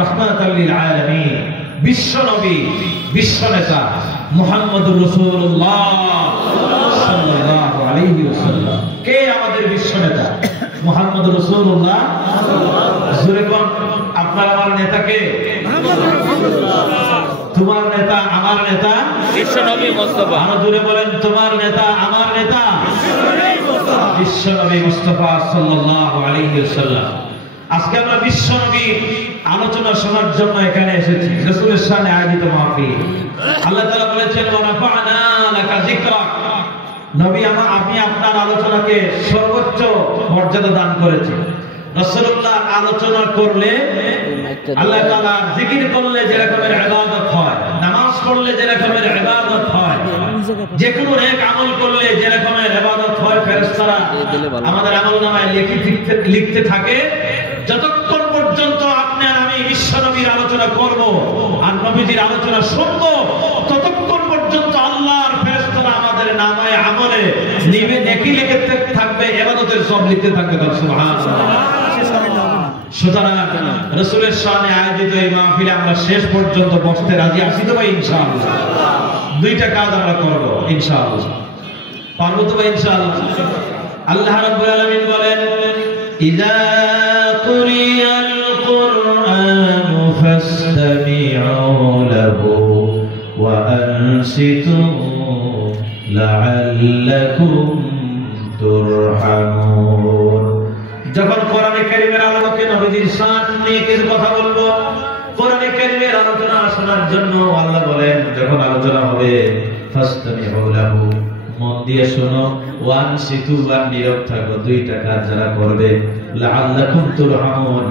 রাহমাতাল লিল আলামিন, বিশ্ব নবী, বিশ্ব নেতা মুহাম্মদুর রাসূলুল্লাহ সাল্লাল্লাহু আলাইহি ওয়াসাল্লাম। কে আমাদের বিশ্ব নেতা? মুহাম্মদুর রাসূলুল্লাহ। জোরে কোন, আপনার আমার নেতা কে? তোমার নেতা আমার নেতা বিশ্ব নবী মুস্তাফা। আরো জোরে বলেন, তোমার নেতা আমার নেতা বিশ্ব নবী মুস্তাফা সাল্লাল্লাহু আলাইহি ওয়াসাল্লাম। আজকে আমরা বিশ্ব নবীর আলোচনা শোনার জন্য এখানে এসেছি। রাসূলের শানে আয়োজিত মাহফিল। আল্লাহ তাআলা বলেছেন, ওয়া রাফা'না লাকা যিকরাক। নবী, আপনি আপনার আলোচনাকে সর্বোচ্চ মর্যাদা দান করেছেন। রাসূলুল্লাহ আলোচনা করলে, আল্লাহ তাআলা জিকির করলে যে রকমের ইবাদত হয়, নামাজ পড়লে যে রকমের ইবাদত হয়, যে কোনো নেক আমল করলে যে রকমের ইবাদত হয়, ফেরেশতারা আমাদের আমলনামায় লিখতে থাকে। যতক্ষণ পর্যন্ত আপনি আর আমি বিশ্ব নবীর আলোচনা করব আর নবীজির আলোচনা শুনব, ততক্ষণ পর্যন্ত আল্লাহর ফেরেশতারা আমাদের নামায় আমলে নিবে নেকি লিখতে থাকবে, ইবাদতের সব লিখতে থাকবে। সুবহানাল্লাহ। সুতরাং রাসূলের শানে আয়োজিত এই মাহফিলে আমরা শেষ পর্যন্ত বসতে রাজি আছি তো ভাই? ইনশাআল্লাহ। দুইটা কাজ আমরা করব ইনশাআল্লাহ। পারবো তো ভাই? ইনশাআল্লাহ। আল্লাহ রাব্বুল আলামিন বলেন, ইযা কুরিয়াল কুরআনু ফাসতামি'উ লাহু ওয়া আনসিতু লাআল্লাকুম তুরহামুন। যখন কোরআনে কারীমের আলোকে নবীজির শান নিয়ে কিছু কথা বলবো, কোরআনে কারীমের আলোচনা শোনার জন্য আল্লাহ বলেন, যখন আলোচনা হবে ফাসতামি'উ লাহু, মন দিয়ে শোনো, ওয়ানসিতু, আর নীরব থাকো। দুইটা কাজ যারা করবে, লাআল্লাকুম তুরহামুন,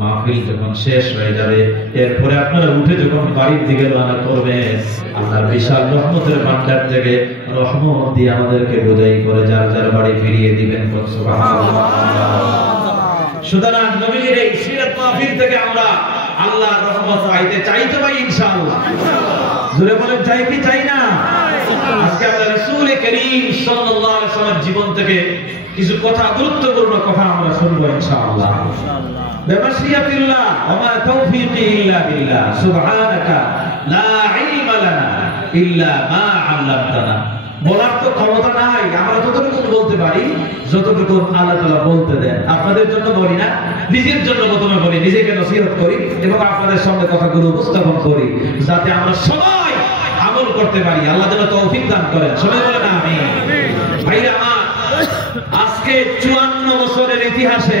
মাহফিল যখন শেষ হয়ে যাবে, এরপরে আপনারা উঠে যখন বাড়ির দিকে রওনা করবেন, আল্লাহর বিশাল রহমতের ভান্ডার থেকে রহমত দিয়ে আমাদেরকে বোঝাই করে যার যার বাড়ি ফিরিয়ে দিবেন। সুবহানাল্লাহ। সুতরাং নবীজির এই সিরাত মাহফিল থেকে আমরা আল্লাহর রহমত পাইতে চাই তো ভাই? ইনশাআল্লাহ। জোরে বলেন, চাই কি চাই না? আজকে আমরা রাসূল করিম সাল্লাল্লাহু আলাইহি ওয়াসাল্লামের জীবন থেকে কিছু কথা, গুরুত্বপূর্ণ কথা আমরা শুনবো ইনশাআল্লাহ। বিমাশিয়াতিল্লাহ ওয়া মা তাওফীকি ইল্লা বিল্লাহ, সুবহানাকা লা ইলমা লানা ইল্লা মা আল্লামতানা। বলার তো ক্ষমতা নাই, আমরা ততটুকু বলতে পারি যতটুকু আল্লাহ তাআলা বলতে দেন। আপনাদের জন্য বলি না, নিজের জন্য প্রথমে বলি, নিজেকে নসিহত করি এবং আপনাদের সামনে কথাগুলো উপস্থাপন করি যাতে আমরা সবাই আমল করতে পারি। আল্লাহ যেন তৌফিক দান করেন। সবাই বলেন আমিন। ভাইরা আমার, আজকে 54 বছরের ইতিহাসে,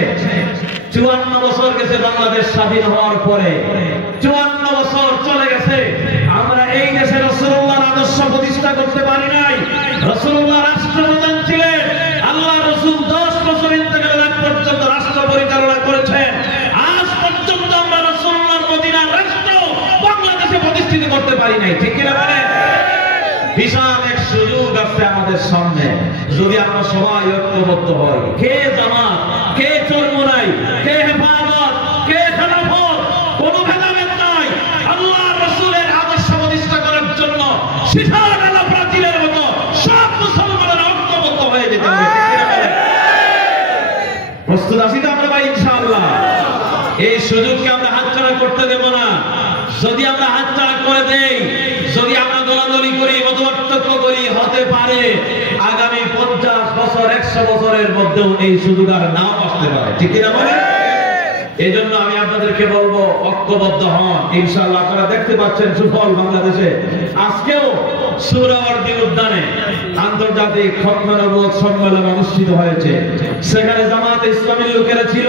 54 বছর গেছে বাংলাদেশ স্বাধীন হওয়ার পরে, 54 বছর চলে গেছে, আমরা এই দেশে রাসূলুল্লাহর আদর্শ প্রতিষ্ঠা করতে পারি নাই। রাসূলুল্লাহ রাষ্ট্রপ্রধান ছিলেন, আল্লাহ রাসূল 10 বছর ইন্তেকালের পর্যন্ত রাষ্ট্র পরিচালনা করেছেন। আজ পর্যন্ত আমরা রাসূলুল্লাহর মদিনার রাষ্ট্র বাংলাদেশে প্রতিষ্ঠিত করতে পারি নাই। ঠিক কি না বলেন? বিশাল এক সুযোগ আছে আমাদের সামনে, যদি আমরা সবাই ঐক্যবদ্ধ হই। কে জামাত, কে চরমোনাই, কে হেফাজত, কে খেলাফত, কোনো ভেদাভেদ নাই। আল্লাহর রাসূলের আদর্শ প্রতিষ্ঠা করার জন্য শিশার আলা প্রাচীরের মতো সব মুসলমানেরা ঐক্যবদ্ধ হয়ে যেতে হবে। প্রস্তুত আছি তো আমরা ভাই? ইনশাআল্লাহ। এই সুযোগকে আমরা হাতছাড়া করতে দেব না। যদি আমরা হাতছাড়া করে দেই, যদি আমরা দলাদলি করি, মতপার্থক্য করি, হতে পারে আগামী 50 বছর 100 বছরের মধ্যেও এই সুযোগ আর নাও আসতে পারে। ঠিক কি না বলেন? এই জন্য আমি আপনাদেরকে বলবো, ঐক্যবদ্ধ হন। ইনশাআল্লাহ আপনারা দেখতে পাচ্ছেন সুফল বাংলাদেশে। আজকেও সুহরাওয়ার্দী উদ্যানে আন্তর্জাতিক খতমে নবুয়ত সম্মেলন অনুষ্ঠিত হয়েছে। সেখানে জামাতে ইসলামীর লোকেরা ছিল,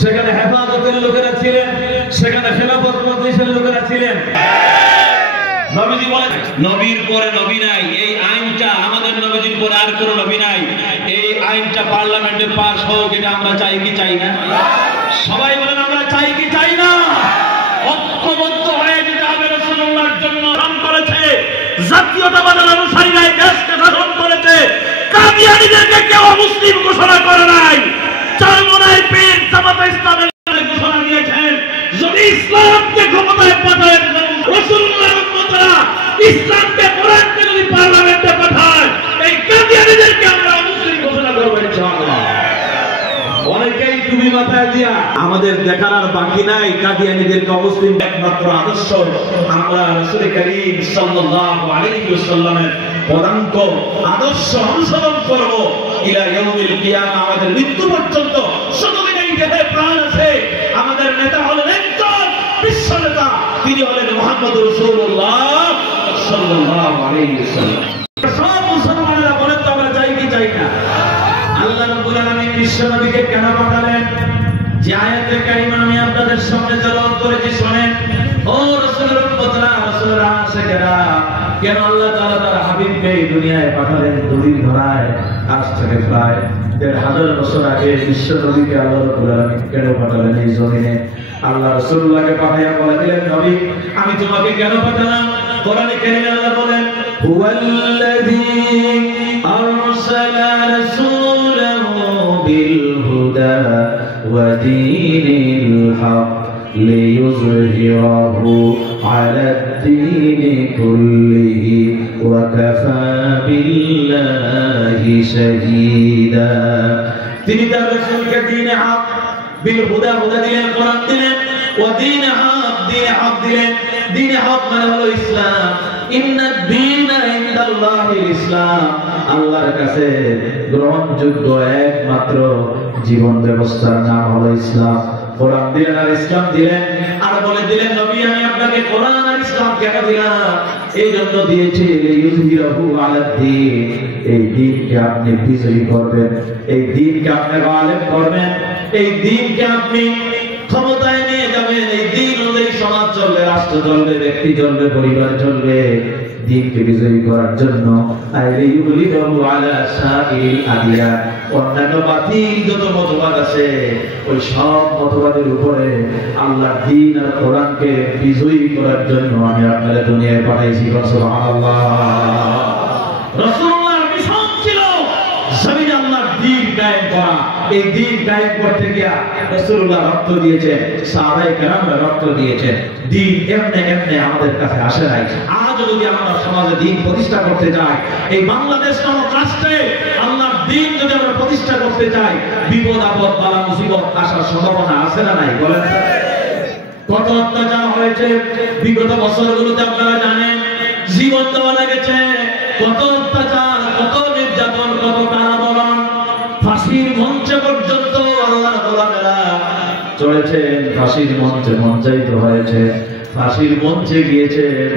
সেখানে হেফাজতের লোকেরা ছিলেন, সেখানে খেলাফত মজলিসের লোকেরা ছিলেন। নবীজি বলেন, নবীর পরে নবী নাই। এই আইনটা আমাদের নবীজির পরে আর কোনো নবী নাই। এই আইনটা পার্লামেন্টে পাস হোক, এটা আমরা চাই কি চাই না? সবাই বলেন, আমরা চাই কি চাই না? ঐক্যবদ্ধ হয়ে যেতে হবে। রাসূলুল্লাহর জন্য রাম করেছে, জাতীয়তাবাদের অনুসারীরা দেশকে শাসন করেছে। কাদিয়ানীদেরকে কেউ মুসলিম ঘোষণা করে নাই। চরমোনাই পীর জামাতে ইসলামের ঘোষণা দিয়েছেন, যদি ইসলামকে ক্ষমতায় পাঠায় রাসূলুল্লাহর উম্মতরা ইসলামকে, কোরআনকে যদি পার্লামেন্টে পাঠায়, এই কাদিয়ানীদেরকে আমরা মুসলিম ঘোষণা করব ইনশাআল্লাহ। অনেকেই টুপি মাথায় দিয়া আমাদের আমাদের দেখার আর বাকি নাই কাদিয়ানীদেরকে অমুসলিম একমাত্র আদর্শ আমরা রাসূল করিম সাল্লাল্লাহু আলাইহি ওয়াসাল্লামের পদাঙ্ক আদর্শ অনুসরণ করব ইলা ইয়াউমিল কিয়ামা। আমাদের মৃত্যু পর্যন্ত যতদিন এই দেহে প্রাণ আছে আমাদের নেতা হলেন একজন বিশ্ব নেতা, তিনি হলেন মুহাম্মদুর রাসূলুল্লাহ সাল্লাল্লাহু আলাইহি ওয়াসাল্লাম। সব মুসলমানেরা বলেন তো আমরা চাই কি চাই না? আল্লাহ রাব্বুল আলামিন বিশ্ব নবীকে কেন পাঠালেন? যে আয়াতে কারিমা আমি আপনাদের সামনে তেলাওয়াত করেছি শুনেন। ও রাসূলের উম্মতরা, রাসূলের আশিকেরা, কেন আল্লাহ তাআলা তার হাবিবকে এই দুনিয়ায় পাঠালেন? দুদিন ধরায় আজ থেকে প্রায় ১৫০০ বছর আগে বিশ্ব নবীকে আল্লাহ রাব্বুল আলামিন কেন পাঠালেন এই জমিনে? আল্লাহ রাসূলুল্লাহকে পাঠাইয়া বলে দিলেন, নবী আমি তোমাকে কেন পাঠালাম? কোরআনে কারিমে আল্লাহ বলেন, হুয়াল্লাযী আরসালা রাসূলাহু বিল হুদা ওয়া দীনিল হক লিইয়ুযহিরাহু আলাদ-দীনি কুল্লিহি ওয়া কাফা বিল্লাহি শাহীদা। তিনি তার রাসূলকে দ্বীনে হক বিল হুদা, হুদা দিলেন, কোরআন দিলেন, ওয়া দীনে হক, দীনে হক দিলেন। দীনে হক মানে হলো ইসলাম। ইন্নাদ দীনা ইনদাল্লাহিল ইসলাম, আল্লাহর কাছে গ্রহণযোগ্য একমাত্র জীবন ব্যবস্থার নাম হলো ইসলাম। কোরআন দিলেন আর ইসলাম দিলেন, আর বলে দিলেন নবী আমি আপনাকে কোরআন আর ইসলাম কেন দিলাম? এই জন্য দিয়েছি লিইয়ুযহিরাহু আলাদ-দীন, এই দ্বীনকে আপনি বিজয়ী করবেন, এই দ্বীনকে আপনি গালিব করবেন, এই দ্বীনকে আপনি ক্ষমতায় নিয়ে যাবেন। এই দ্বীন অনুযায়ী সমাজ চলবে, রাষ্ট্র চলবে, ব্যক্তি চলবে, পরিবার চলবে। দ্বীনকে বিজয়ী করার জন্য অন্যান্য বাতিল যত মতবাদ আছে ওই সব মতবাদের উপরে আল্লাহ দ্বীন আর কোরআনকে বিজয়ী করার জন্য আমি আপনাদের দুনিয়ায় পাঠাইছি। সুবহানাল্লাহ। রাসূলুল্লাহর মিশন ছিল জমিনে আল্লাহর দ্বীন কায়েম করা। এই দ্বীন কায়েম করতে গিয়ে রাসূলুল্লাহ রক্ত দিয়েছেন, সাহাবায়ে কেরামরা রক্ত দিয়েছেন। দ্বীন এমনি এমনি আমাদের কাছে আসে নাই। আজ যদি আমরা সমাজে দ্বীন প্রতিষ্ঠা করতে চাই, এই বাংলাদেশ নামক রাষ্ট্রে আল্লাহর দ্বীন যদি আমরা প্রতিষ্ঠা করতে চাই, বিপদ আপদ বালা মুসিবত আসার সম্ভাবনা আছে না নাই? বলেন। কত অত্যাচার হয়েছে বিগত বছরগুলোতে আপনারা জানেন, জীবন দেওয়া লেগেছে, কত অত্যাচার, কত নির্যাতন, কত কারাবরণ, ফাঁসির মঞ্চে পর্যন্ত আল্লাহর গোলামেরা চলেছেন, ফাঁসির মঞ্চে মঞ্চায়িত হয়েছে, ফাঁসির মঞ্চে গিয়েছেন,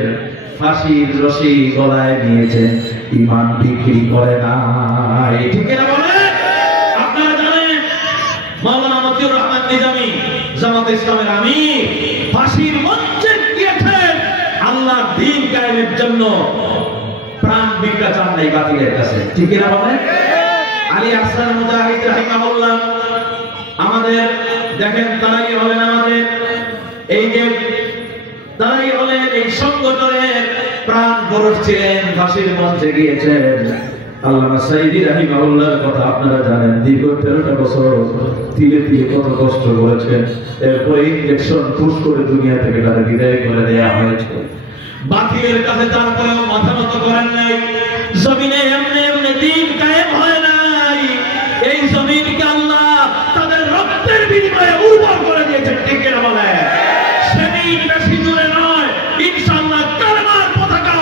ফাঁসির রশি গলায় নিয়েছেন, ঈমান বিক্রি করে না। ঠিক না বলে? আপনারা জানেন মাওলানা মতিউর রহমান নিজামী জামাতে ইসলামের আমির ফাঁসির মঞ্চে গিয়েছেন আল্লাহর দ্বীন কায়েমের জন্য, প্রাণ ভিক্ষা চান নাই বাতিলের কাছে। ঠিক না বলে? আলী আহসান মুজাহিদ রাহিমাহুল্লাহ আমাদের দেখেন, তারাই হলেন আমাদের এই যে তারাই হলেন এই সংগঠনের প্রাণ পুরুষ ছিলেন, ফাঁসির মঞ্চে গিয়েছেন। আল্লামা সাঈদী রাহিমাহুল্লাহর কথা আপনারা জানেন, দীর্ঘ 13টা বছর তিলে তিলে কত কষ্ট করেছেন। এরপরে ইনজেকশন পুশ করে দুনিয়া থেকে তারা বিদায় করে দেয়া হয়েছে। বাতিলের কাছে তারপরেও মাথা নত করেন নাই। জমিনে এমনি এমনি দ্বীন কায়েম হয় নাই, এই জমিনকে আল্লাহ তাদের রক্তের বিনিময়ে উর্বর করে দিয়েছেন। ঠিক না বলে? সেদিন বেশি দূরে নয়, ইনশাআল্লাহ কালেমার পতাকা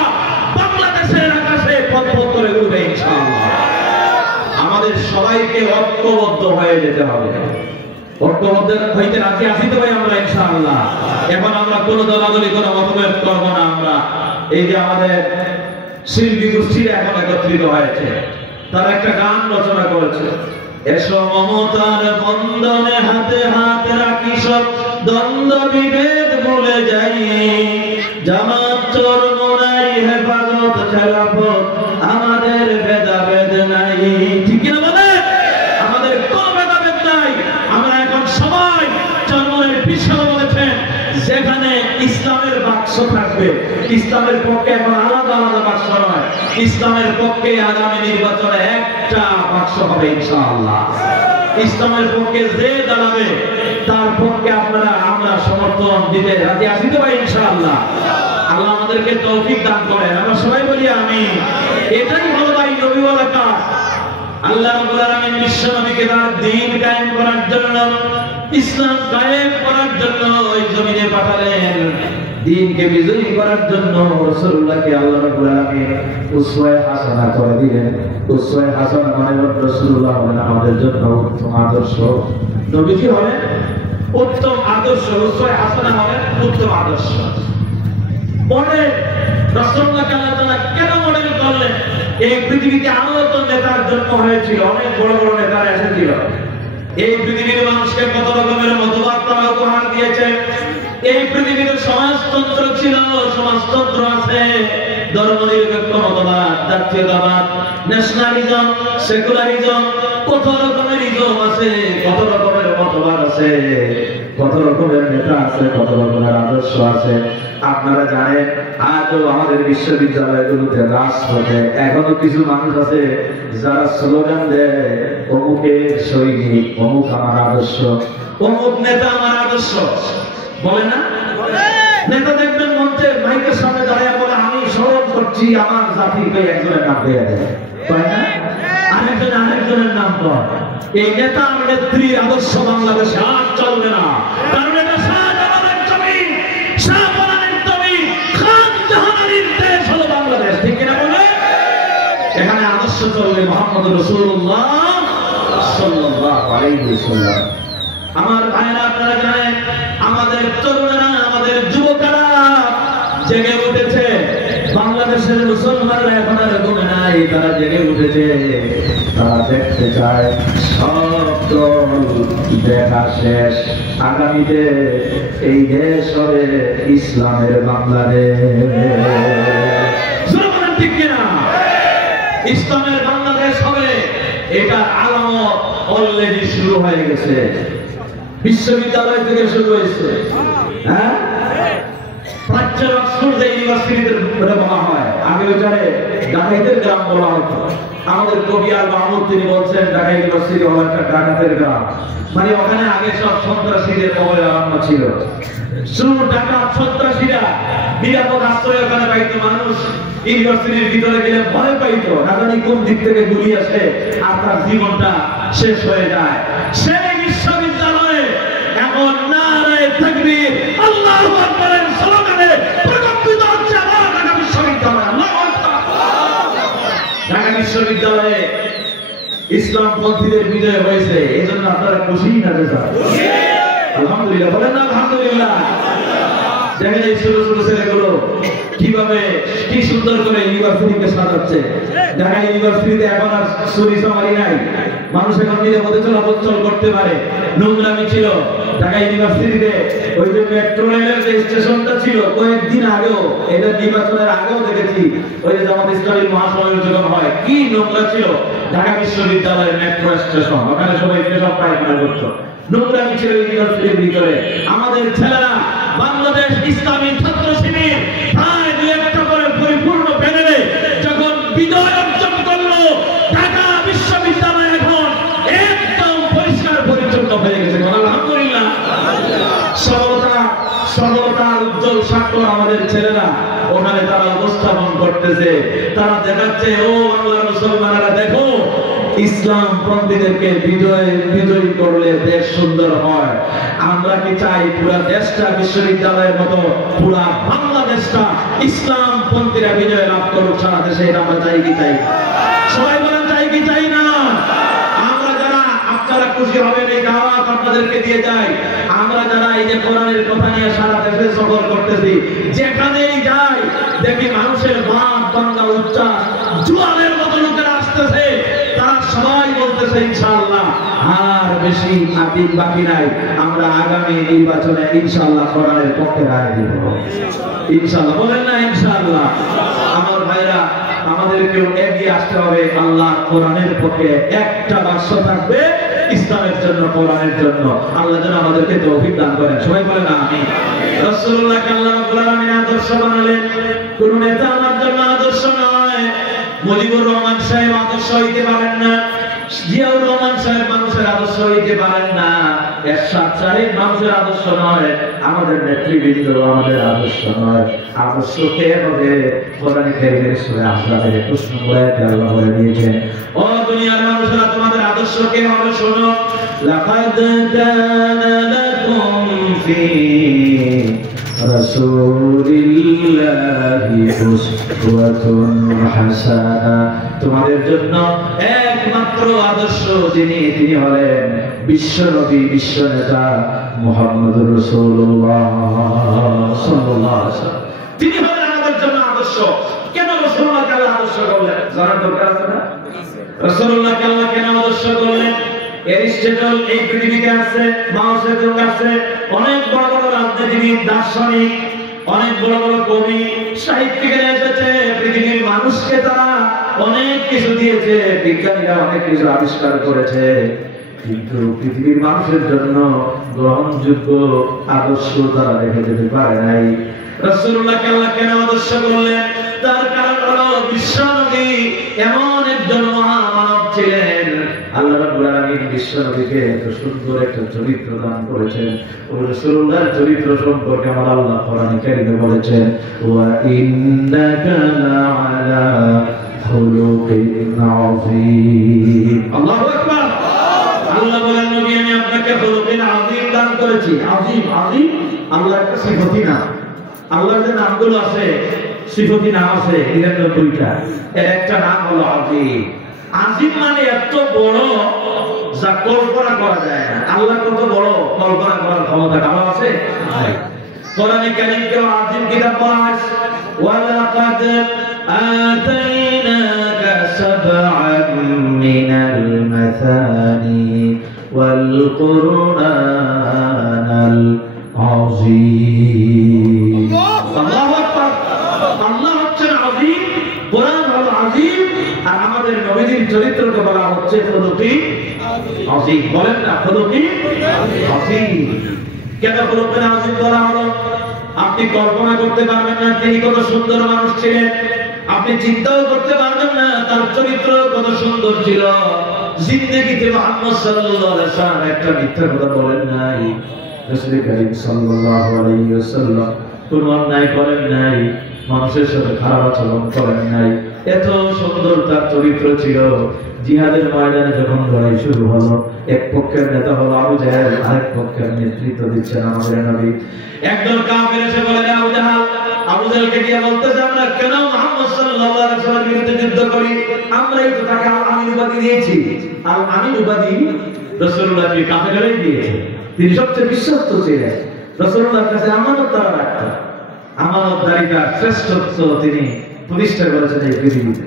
বাংলাদেশের আকাশে পথ করে উড়বে ইনশাআল্লাহ। আমাদের সবাইকে ঐক্যবদ্ধ হয়ে যেতে হবে। ঐক্যবদ্ধ হইতে রাজি আছি তো ভাই আমরা ইনশাআল্লাহ। এখন আমরা কোনো দলাদলি কোনো মতভেদ করব না। আমরা এই যে আমাদের শিল্পী গোষ্ঠীরা এখন একত্রিত হয়েছে, তারা একটা গান রচনা করেছে, এসো মমতার বন্ধনে হাতে হাত রাখি সব দ্বন্দ্ব বিভেদ ভুলে যাই, জামাত চরমোনাই হেফাজত খেলাফত আমাদের ভেদাভেদ নাই। ঠিক না বলে? আমাদের কোনো ভেদাভেদ নাই। আমরা এখন সবাই চরমোনাই পিছনে বলেছেন যেখানে ইসলামের বাক্স থাকবে, ইসলামের পক্ষে এখন আলাদা আলাদা বাক্স নয়, ইসলামের পক্ষে আগামী নির্বাচনে একটা বাক্স হবে ইনশাআল্লাহ। ইসলামের পক্ষে যে দাঁড়াবে তার পক্ষে আমরা সমর্থন দিতে রাজি আছি তো ভাই ইনশাআল্লাহ। আল্লাহ আমাদেরকে তৌফিক দান করেন। আমরা সবাই বলি আমিন। এটাই হলো ভাই নবীওয়ালা কাজ। আল্লাহ রাব্বুল আলামিন বিশ্ব নবীকে তার দ্বীন কায়েম করার জন্য, ইসলাম কায়েম করার জন্য ওই জমিনে পাঠালেন। দ্বীনকে বিজয়ী করার জন্য রাসূলুল্লাহকে আল্লাহ রাব্বুল আলামিন উসওয়ায়ে হাসানা করে দিলেন। উসওয়ায়ে হাসানা মানে রাসূলুল্লাহ হলেন আমাদের জন্য উত্তম আদর্শ। নবীজি হলেন উত্তম আদর্শ, উসওয়ায়ে হাসানা হলেন উত্তম আদর্শ। মডেল রাসূলুল্লাহকে আল্লাহ তাআলা কেন মডেল করলেন? এই পৃথিবীতে আলোত নেতার জন্ম হয়েছিল, অনেক বড় বড় নেতারা এসেছিল। এই পৃথিবীর মানুষকে কত রকমের মতবাদ তারা উপহার দিয়েছে। এই পৃথিবীতে সমাজতন্ত্র ছিল, সমাজতন্ত্র আছে, ধর্মনিরপেক্ষ মতবাদ, জাতীয়তাবাদ, ন্যাশনালিজম, সেকুলারিজম, কত রকমের ইজম আছে, কত রকমের মতবাদ আছে, কত রকমের নেতা আছে, কত রকমের আদর্শ আছে। আপনারা জানেন আজও আমাদের বিশ্ববিদ্যালয়গুলোতে রাজপথে এখনো কিছু মানুষ আছে যারা স্লোগান দেয় অমুকের সৈনিক, অমুক আমার আদর্শ, অমুক নেতা আমার আদর্শ। বলে না? নেতা দেখবেন মঞ্চে মাইকের সামনে দাঁড়িয়ে বলে আমি স্মরণ করছি আমার জাতিকে, একজনের নাম দিয়ে দেয়, তাই না? আরেকজনের নাম বল। এই নেতা আর নেত্রীর আদর্শ বাংলাদেশে আর চলবে না। কারণ এটা শাহজালালের জমি, শাহজালালের জমি, খান জাহানের দেশ হলো বাংলাদেশ, ঠিক কিনা বলে? এখানে আদর্শ চলবে মুহাম্মদ রাসূলুল্লাহ সাল্লাল্লাহু আলাইহি ওয়াসাল্লাম। আমার ভাইরা, আপনারা জানেন আমাদের তরুণেরা, আমাদের যুবকেরা জেগে উঠেছে। বাংলাদেশের মুসলমানরা এখন আর ঘুমে নাই, তারা জেগে উঠেছে। তারা দেখতে চায় সব দল দেখা শেষ, আগামীতে এই দেশ হবে ইসলামের বাংলাদেশ। ঠিক কিনা? ইসলামের বাংলাদেশ হবে, এটার আলামত অলরেডি শুরু হয়ে গেছে। বিশ্ববিদ্যালয় থেকে শুরু হয়েছে। হ্যাঁ, প্রাচ্যের অক্সফোর্ড ইউনিভার্সিটিতে বলা হয়, আগে ওখানে ডাকাইতের গ্রাম বলা হতো। আমাদের কবি আর মাহমুদ তিনি বলছেন ঢাকা ইউনিভার্সিটি হলো একটা ডাকাতের গ্রাম, মানে ওখানে আগে সব সন্ত্রাসীদের কবলে আরম্ভ ছিল। শুরু ডাকাত সন্ত্রাসীরা নিরাপদ আশ্রয় ওখানে পাইতো। মানুষ ইউনিভার্সিটির ভিতরে গেলে ভয় পাইতো, না জানি কোন দিক থেকে গুলি আসে আর তার জীবনটা শেষ হয়ে যায়। সেই বিশ্ববিদ্যালয়ে এখন নারে তাকবীর, আল্লাহু আকবারের স্লোগানে প্রকম্পিত হচ্ছে আমার ঢাকা বিশ্ববিদ্যালয়। আল্লাহু আকবার। ঢাকা বিশ্ববিদ্যালয়ে ইসলামপন্থীদের বিজয় হয়েছে, এজন্য আপনারা খুশি না? আলহামদুলিল্লাহ বলেন না? আলহামদুলিল্লাহ। দেখেন এই ছোট ছোট ছেলেগুলো কিভাবে কি সুন্দর করে ইউনিভার্সিটিকে সাজাচ্ছে। ঢাকা ইউনিভার্সিটিতে এখন আর চুরি চামারি নাই, মানুষ এখন নিরাপদে চলাচল করতে পারে। নোংরামি ছিল ঢাকা ইউনিভার্সিটিতে। ওই যে মেট্রো রেলের যে স্টেশনটা ছিল কয়েকদিন আগেও, এটা নির্বাচনের আগেও দেখেছি, ওই যে জামাত ইসলামীর মহাসমাবেশ যখন হয়, কি নোংরা ছিল ঢাকা বিশ্ববিদ্যালয়ের মেট্রো স্টেশন। ওখানে সবাই পেশাব পায়খানা করতো, নোংরামি ছিল ইউনিভার্সিটির ভিতরে। আমাদের ছেলেরা বাংলাদেশ ইসলামী ছাত্র শিবির প্রায় 2-1টা করে পরিপূর্ণ প্যানেলে যখন বিজয় অর্জন করলো, ঢাকা বিশ্ববিদ্যালয় এখন একদম পরিষ্কার পরিচ্ছন্ন হয়ে গেছে। আলহামদুলিল্লাহ। সরলতার উজ্জ্বল সাক্ষ্য আমাদের ছেলেরা ওখানে তারা উপস্থাপন করতেছে। তারা দেখাচ্ছে, ও বাংলার মুসলমানেরা দেখো, ইসলাম পন্থীদেরকে বিজয়ী করলে দেশ সুন্দর হয়। আমরা কি চাই পুরা দেশটা বিশ্ববিদ্যালয়ের মতো পুরা বাংলাদেশটা ইসলাম পন্থীরা বিজয় লাভ করুক সারা দেশে? এটা আমরা চাই কি চাই? সবাই বলেন চাই কি চাই না? আমরা যারা, আপনারা খুশি হবেন এই দাওয়াত আপনাদেরকে দিয়ে যাই, আমরা যারা এই যে কোরআনের কথা নিয়ে সারা দেশে সফর করতেছি, যেখানেই যাই দেখি মানুষের বাপ বাংলা উচ্চাস, জুয়ানের মতো লোকেরা আসতেছে, তারা সবাই বলতেছে ইনশাআল্লাহ আর বেশি আদিন বাকি নাই, আমরা আগামী নির্বাচনে ইনশাআল্লাহ কোরআনের পক্ষে রায় দিব। ইনশাআল্লাহ বলেন না? ইনশাআল্লাহ। আমার ভাইরা, আমাদেরকেও এগিয়ে আসতে হবে। আল্লাহ কোরআনের পক্ষে একটা বাক্স থাকবে ইসলামের জন্য, কোরআনের জন্য। আল্লাহ যেন আমাদেরকে তৌফিক দান করেন। সবাই বলেন আমিন। রাসূলুল্লাহকে আল্লাহ রাব্বুল আলামিন আদর্শ বানালেন। কোন নেতা আমার জন্য আদর্শ নয়। মুজিবুর রহমান সাহেব আদর্শ হইতে পারেন না, জিয়াউর রহমান সাহেব মানুষের আদর্শ হইতে পারেন না, এরশাদ সাহেব মানুষের আদর্শ নয়, আমাদের নেতৃবৃন্দ আমাদের আদর্শ নয়। আদর্শ কে হবে? কোরআনে কারীমের সূরা আহজাবের 21 নম্বর আয়াতে আল্লাহ বলে দিয়েছেন, ও দুনিয়ার মানুষরা তোমাদের আদর্শ কে হবে শোনো। লাকাদ কানা লাকুম ফি রাসূলিল্লাহি উসওয়াতুন হাসানা, তোমাদের জন্য একমাত্র আদর্শ যিনি, তিনি হলেন বিশ্বনবী, বিশ্ব নেতা মুহাম্মদুর রাসূলুল্লাহ সাল্লাল্লাহু আলাইহি ওয়াসাল্লাম। তিনি হলেন আমাদের জন্য আদর্শ। কেন রাসূলুল্লাহকে আল্লাহ আদর্শ করলেন? জানার দরকার আছে না? রাসূলুল্লাহকে আল্লাহ কেন আদর্শ করলেন? এরিস্টটল এই পৃথিবীতে আছে, মাও সেতুং আছে, অনেক বড় বড় রাজনীতিবিদ, দার্শনিক, অনেক বড় বড় কবি, সাহিত্যিকেরা এসেছে, পৃথিবীর মানুষকে তারা অনেক কিছু দিয়েছে, বিজ্ঞানীরা অনেক কিছু আবিষ্কার করেছে, কিন্তু পৃথিবীর মানুষের জন্য গ্রহণযোগ্য আদর্শ তারা রেখে যেতে পারে নাই। রাসূলুল্লাহকে আল্লাহ কেন আদর্শ করলেন? তার কারণ হলো বিশ্বনবী এমন একজন মহামানব ছিলেন, আল্লাহ রাব্বুল আলামিন বিশ্বনবীকে এত সুন্দর একটা চরিত্র দান করেছেন। ওই রাসূলুল্লাহর চরিত্র সম্পর্কে আমার আল্লাহ কোরআনে কারীমে বলেছেন, ওয়া ইন্নাকা লাআলা খুলুকিন আযীম। আল্লাহু আকবার। আল্লাহ বলেন, নবী আমি আপনাকে খুলুকিন আযীম দান করেছি। আযীম, আযীম আল্লাহর একটা সিফাতি নাম। আল্লাহর যে নামগুলো আছে, সিফাতি নাম আছে ৯৯টা, এর একটা নাম হলো আযীম। আযীম মানে এত বড় যা কল্পনা করা যায় না। আল্লাহ কত বড়, কল্পনা করার ক্ষমতা কারো আছে? কোরআনে কারীমকে আযীম কিতাব বলা হয়েছে। ওয়ালাকাদ আতাইনাকা সাবআন মিনাল মাসানি ওয়াল কুরআনাল আযীম। আল্লাহু আকবার। আল্লাহ হচ্ছেন আযীম, কোরআন হলো আযীম, আর আমাদের নবীর চরিত্রকে বলা হচ্ছে খুলুকিন আযীম। বলেন না খুলুকিন আযীম। কেন খুলুকিন আযীম বলা হলো? আপনি কল্পনা করতে পারবেন না তিনি কত সুন্দর মানুষ ছিলেন, আপনি চিন্তাও করতে পারবেন না তার চরিত্র কত সুন্দর ছিল। জিন্দেগিতে মুহাম্মদ সাল্লাল্লাহু আলাইহি ওয়াসাল্লাম একটা মিথ্যা কথা বলেন নাই। রাসূল করিম সাল্লাল্লাহু আলাইহি ওয়াসাল্লাম কোন অন্যায় করেন নাই, মানুষের সাথে খারাপ আচরণ করেন নাই। এত সুন্দর তার চরিত্র ছিল। জিহাদের ময়দানে যখন লড়াই শুরু হলো, এক পক্ষের নেতা হলো আবু জাহেল, আরেক পক্ষের নেতৃত্ব দিচ্ছেন আমাদের নবী। একদল কাফের এসে বলে, আবু জাহেল, আবু জাহেলকে গিয়ে বলতেছে, আমরা কেন মুহাম্মদ সাল্লাল্লাহু আলাইহি ওয়াসাল্লামের বিরুদ্ধে যুদ্ধ করি? আমরাই তো তাকে আল আমিন উপাধি দিয়েছি। আল আমিন উপাধি রাসূলুল্লাহকে কাফেররাই দিয়েছে। তিনি সবচেয়ে বিশ্বস্ত ছিলেন, রাসূলুল্লাহর কাছে আমানত তারা রাখতেন। আমানতদারিতার শ্রেষ্ঠত্ব তিনি প্রতিষ্ঠা করেছেন এই পৃথিবীতে।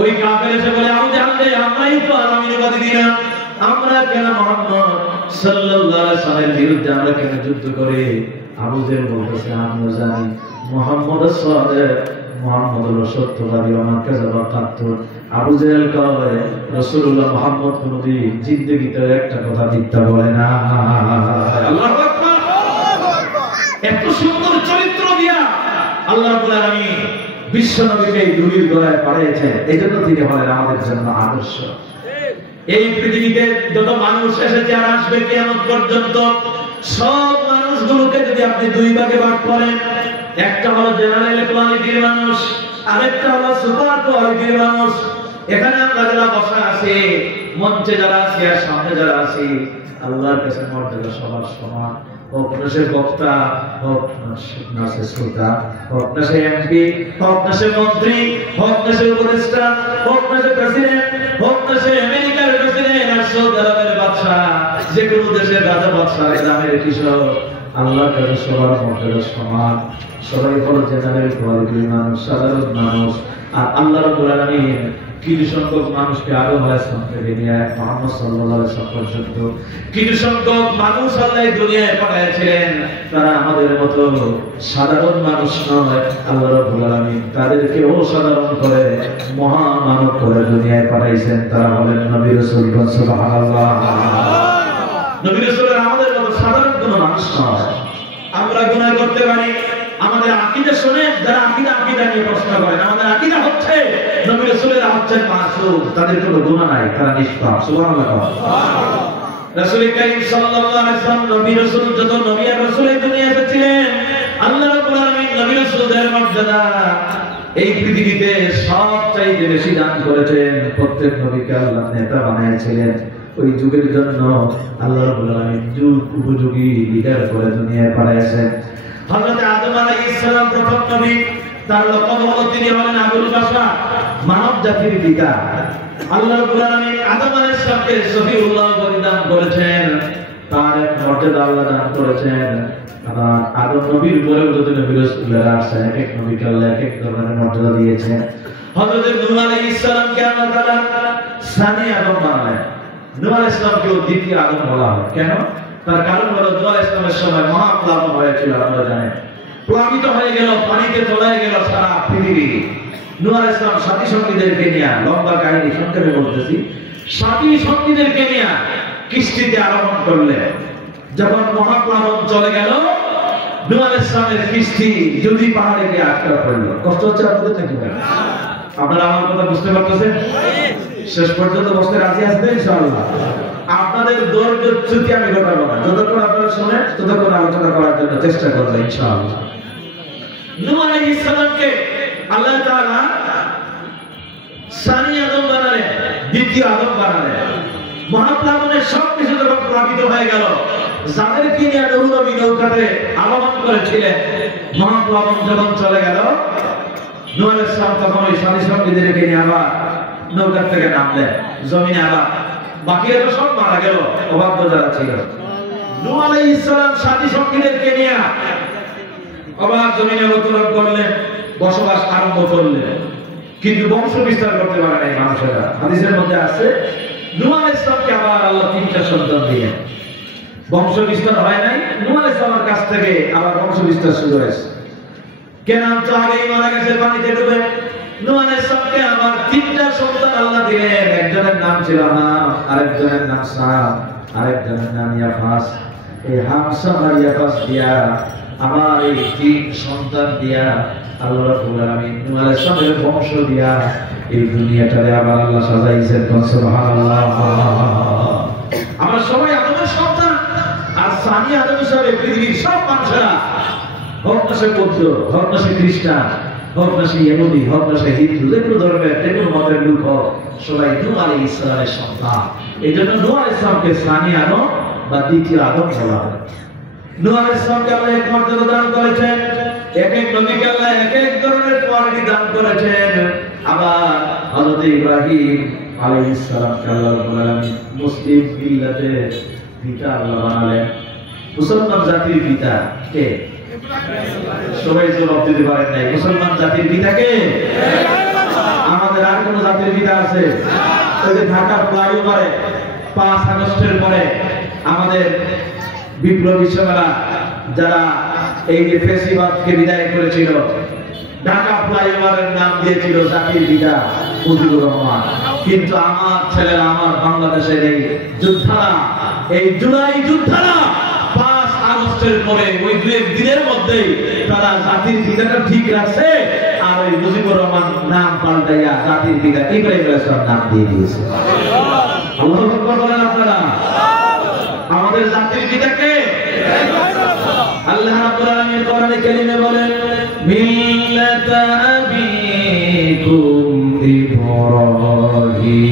ওই কাফের এসে বলে, আবু জাহেল, আমরাই তো আল আমিন উপাধি দিলাম, আমরা কেন মুহাম্মদ সাল্লাল্লাহু আলাইহি ওয়াসাল্লামের বিরুদ্ধে আমরা কেন যুদ্ধ করি? আবু জাহেল বলতেছে, আমরা জানি মুহাম্মদ সাদিক, মুহাম্মদ হলো সত্যবাদী, আমার কাছে বাকাতুন। আবু জাহেল কয়, রাসূলুল্লাহ মুহাম্মদ কোনদিন জিন্দেগিতে একটা কথা মিথ্যা বলে না। আল্লাহু আকবার। এত সুন্দর চরিত্র দিয়া আল্লাহ রাব্বুল আলামিন বিশ্বনবীকে এই দুনিয়ার গলায় পাঠিয়েছেন, এজন্য তিনি হলেন আমাদের জন্য আদর্শ। এই পৃথিবীতে যত মানুষ এসেছে আর আসবে কিয়ামত পর্যন্ত, সব মানুষগুলোকে যদি আপনি দুই ভাগে ভাগ করেন, একটা হলো জেনারেল কোয়ালিটির মানুষ, আরেকটা হলো সুপার কোয়ালিটির মানুষ। এখানে আমরা যারা বসা আছি, মঞ্চে যারা আছি আর সামনে যারা আছি, আল্লাহর কাছে মর্যাদা সবার সমান। হোক না সে বক্তা, হোক না সে শ্রোতা, হোক না সে এমপি, হোক না সে মন্ত্রী, হোক না সে উপদেষ্টা, হোক না সে প্রেসিডেন্ট, হোক না সে আমেরিকার প্রেসিডেন্ট আর সৌদি আরবের বাদশা, যে কোনো দেশের রাজা বাদশা, গ্রামের কৃষক, আল্লাহর কাছে সবার মর্যাদা সমান। সবাই হলো জেনারেল কোয়ালিটির মানুষ, সাধারণ মানুষ। আর আল্লাহ রাব্বুল আলামিন কিছু সংখ্যক মানুষকে আদম আলাইহিস সালাম থেকে নিয়ে মুহাম্মদ সাল্লাল্লাহু আলাইহি ওয়াসাল্লাম পর্যন্ত কিছু সংখ্যক মানুষ আল্লাহ দুনিয়ায় পাঠিয়েছিলেন, তারা আমাদের মতো সাধারণ মানুষ নয়। আল্লাহ রাব্বুল আলামিন তাদেরকে অসাধারণ করে মহামানব করে দুনিয়ায় পাঠাইছেন। তারা হলেন নবী রাসূলগণ। সুবহানাল্লাহ। নবী রাসূলরা আমাদের মতো সাধারণ কোনো মানুষ নয়। আমরা গুনাহ করতে পারি, আমাদের আকীদা শুনে যারা আকীদা নিয়ে প্রশ্ন করেন, আমাদের আকীদা হচ্ছে নবী রাসূলেরা হচ্ছেন মাসুম, তাদের কোনো গুনাহ নাই, তারা নিষ্পাপ। সুবহানাল্লাহ। রাসূল কারীম সাল্লাল্লাহু আলাইহি ওয়াসাল্লাম নবী রাসূল যত নবী আর রাসূল এই দুনিয়াতে ছিলেন, আল্লাহ রাব্বুল আলামিন নবী রাসূলদের মর্যাদা এই পৃথিবীতে সবচাইতে বেশি দান করেছেন। প্রত্যেক নবীকে আল্লাহ নেতা বানিয়েছিলেন। ওই যুগের জন্য আল্লাহ রাব্বুল আলামিন যুগ উপযোগী লিডার করে দুনিয়ায় পাঠিয়েছেন। হযরত আদম আলাইহিস সালাম প্রথম নবী, তার লকব হলো তিনি হলেন আবুল বাশার, মানব জাতির পিতা। আল্লাহ রাব্বুল আলামিন আদম আলাইহিস সালামকে সফিউল্লাহ বলিদান করেছেন, তার এক মর্যাদা আল্লাহ দান করেছেন। আবার আদম নবীর পরে যত নবী রাসূলরা আসেন, এক নবীকে আল্লাহ এক ধরনের মর্যাদা দিয়েছেন। হযরত নূহ আলাইহিস সালামকে আল্লাহ তাআলা সানি আদম বানালেন। নূহ আলাইহিস সালামকে দ্বিতীয় আদম বলা হয়। কেন? তার কারণ হলো নূহ আলাইহিস সালামের সময় মহাপ্লাবন হয়েছিল, আপনারা জানেন। প্লাবিত হয়ে গেল, পানিতে তলায় গেল সারা পৃথিবী। নূহ আলাইহিস সালাম সাথী সঙ্গীদেরকে নিয়ে, লম্বা কাহিনী সংক্ষেপে বলতেছি, সাথী সঙ্গীদেরকে নিয়ে কিস্তিতে আরোহণ করলেন। যখন মহাপ্লাবন চলে গেল, নূহ আলাইহিস সালামের কিস্তি যদি পাহাড়ে গিয়ে আটকা পড়ল। কষ্ট হচ্ছে আপনাদের নাকি? আপনারা আমার কথা বুঝতে পারতেছেন? শেষ পর্যন্ত বসতে রাজি আসবে ইনশাআল্লাহ। আপনাদের ধৈর্যচ্যুতি আমি ঘটাবো না, যতক্ষণ আপনারা শুনেন ততক্ষণ আলোচনা করার জন্য চেষ্টা করবো ইনশাআল্লাহ। নূহ আলাইহিস সালামকে আল্লাহ তাআলা সানি আদম বানালেন, দ্বিতীয় আদম বানালেন। মহাপ্লাবনের সবকিছু যখন প্লাবিত হয়ে গেল, যাদেরকে নিয়ে নূহ নবী নৌকাতে আরোহণ করেছিলেন, মহাপ্লাবন যখন চলে গেল, নূহ আলাইহিস সালাম তখন ওই সাথী সঙ্গীদেরকে নিয়ে আবার নৌকা থেকে নামলেন জমিনে। আবার বাকিরা তো সব মারা গেল, অবাধ্য যারা ছিল। নূহ আলাইহিস সালাম সাথী সঙ্গীদেরকে নিয়ে আবার জমিনে অবতরণ করলেন, বসবাস আরম্ভ করলেন। কিন্তু বংশ বিস্তার করতে পারে নাই মানুষেরা। হাদিসের মধ্যে আছে নূহ আলাইহিস সালামকে আবার আল্লাহ তিনটা সন্তান দিলেন, বংশ বিস্তার হয় নাই। নূহ আলাইহিস সালামের কাছ থেকে আবার বংশ বিস্তার শুরু হয়েছে। কেনান তো আগেই মারা গেছে পানিতে ডুবে। নূহ আলাইহিস সালামকে আবার তিনটা সন্তান আল্লাহ দিলেন। একজনের নাম ছিল হাম, আরেকজনের নাম সাম, আরেকজনের নাম ইয়াফাস। এই হাম, সাম আর ইয়াফাস দিয়া আমার এই তিন সন্তান দিয়া আল্লাহ রাব্বুল আলামিন নূহ আলাইহিস সালামের বংশ দিয়া এই দুনিয়াটারে আবার আল্লাহ সাজাইছেন। সুবহানাল্লাহ। আমরা সবাই আদমের সন্তান, আর সানি আদম হিসাবে পৃথিবীর সব মানুষেরা, হোক না সে বৌদ্ধ, হোক না সে খ্রিস্টান, হোক না সে ইহুদি, হোক না সে হিন্দু, যে কোনো ধর্মের, যে কোনো মতের লোক হোক, সবাই নূহ আলাইহিস সালামের সন্তান। এই জন্য নূহ আলাইহিস সালামকে সানি আদম বা দ্বিতীয় আদম বলা হয়। নূহ আলাইহিস সালামকে আল্লাহ এক মর্যাদা দান করেছেন, এক এক নবীকে আল্লাহ এক এক ধরনের কোয়ালিটি দান করেছেন। আবার হযরত ইব্রাহিম আলাইহিস সালামকে আল্লাহ রাব্বুল আলামিন মুসলিম মিল্লাতের পিতা আল্লাহ বানালেন। মুসলমান জাতির পিতা কে? সবাই জবাব দিতে পারেন নাই। মুসলমান জাতির পিতা কে? আমাদের আর কোন জাতির পিতা আছে? ওই যে ঢাকা ফ্লাইওভারে 5 আগস্টের পরে আমাদের বিপ্লবী সেনারা যারা এই যে ফ্যাসিবাদকে বিদায় করেছিল, ঢাকা ফ্লাইওভারের নাম দিয়েছিল জাতির পিতা মুজিবুর রহমান। কিন্তু আমার ছেলেরা, আমার বাংলাদেশের এই যোদ্ধারা, এই জুলাই যোদ্ধারা 5 আগস্টের পরে ওই 2 দিনের মধ্যেই তারা জাতির পিতাটা ঠিক রাখছে, আর ওই মুজিবুর রহমান নাম পাল্টাইয়া জাতির পিতা ইব্রাহিম আলাইহিস সালাম নাম দিয়ে দিয়েছে। আল্লাহু আকবার বলেন আপনারা। আমাদের জাতির পিতা কে? আল্লাহ রাব্বুল আলামিন কোরআনে কারীমে বলেন, মিল্লাতা আবিকুম ইব্রাহিম